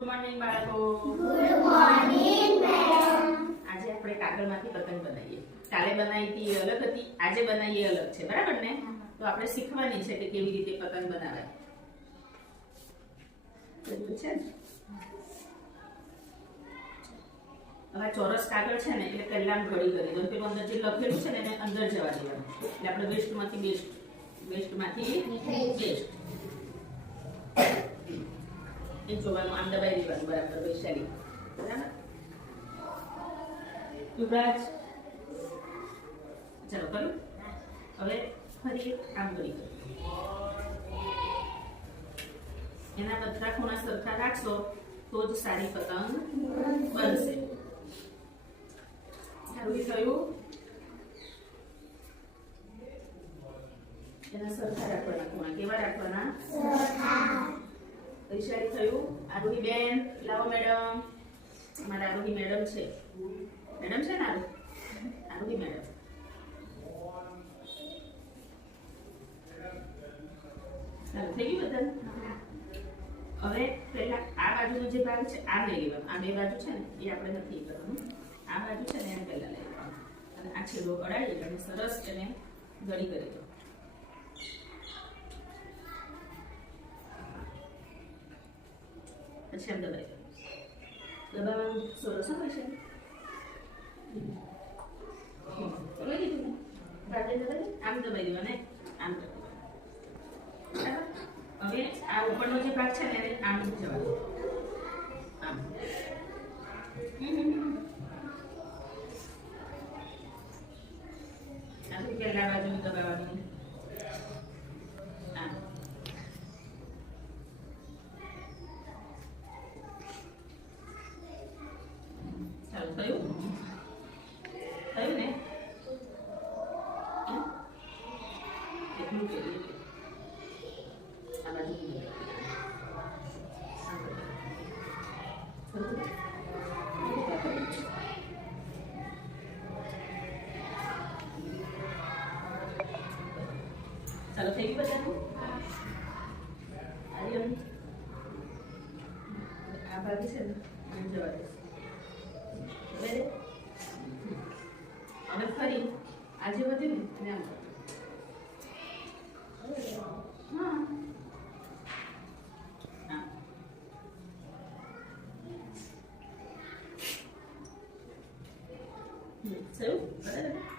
Good morning બાળકો. Good morning madam. આજે આપણે કાગળમાંથી પતંગ બનાવીએ. કાલે બનાવી હતી એ અલગ હતી, આજે બનાવીએ અલગ છે, બરાબર ને? તો આપણે શીખવાની છે કે કેવી રીતે પતંગ બનાવાય. બધું છે ને? હવે ચોરસ કાગળ છે ને એટલે પહેલા ઘડી કરી દો. પેલું અંદર જે લખેલું છે ને એને અંદર જવા દેવાનું. એટલે આપણે વેસ્ટમાંથી બેસ્ટ, બેસ્ટમાંથી બેસ્ટ એ જોવાનું. આમ દબાઈ દેવાનું બરાબર વૈશાલી, બરાબર? યુવરાજ ચાલો કરું. હવે ફરી આમ કરી એના બધા ખૂણા સરખા રાખશો તો જ સારી પતંગ બનશે. સારું થયું. એના સરખા રાખવાના ખૂણા. કેવા રાખવાના? વૈશાલી થયું. આરોહી બેન લાવો મેડમ. અમારા આરોહી મેડમ છે. મેડમ છે ને આરોહી મેડમ. સારું થઈ ગયું બધા. હવે પહેલા આ બાજુનો જે ભાગ છે આ લઈ લેવાનો. આ બે બાજુ છે ને એ આપણે નથી કરવાનું. આ બાજુ છે ને એને પહેલા લઈ લેવાનું અને આ છેડો અડાડી અને સરસ એને ગળી કરી દો. પછી આમ દબાઈ દો. દબાવવાનું સરસ હોય છે. દબાઈ દીધું ને દબાઈ આમ દબાઈ દેવા ને આમ દબાઈ. હવે આ ઉપરનો જે ભાગ છે ને એને આમ જવા દો. આમ પહેલા બાજુ દબાવવાનું. આમ ચાલુ થયું. થયું ને? એટલું કે આ બાજુ ચાલો થઈ ગયું બધાનું. આ બાજુ છે ને જવા દે. હવે ફરી આજે વધ્યું ને આમ હા થયું બરાબર.